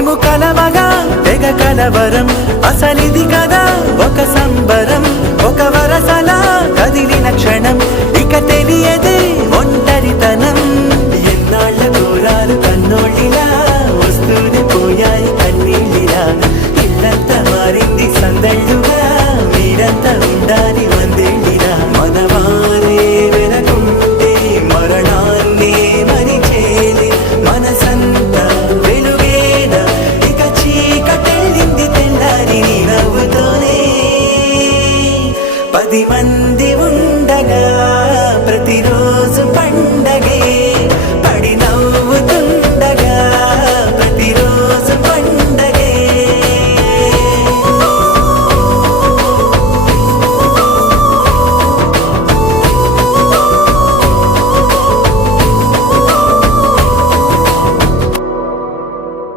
మేము కలవగా తెగ కలవరం అసలిది కదా ఒక సంబరం ఒక వరసలా కదిలిన క్షణం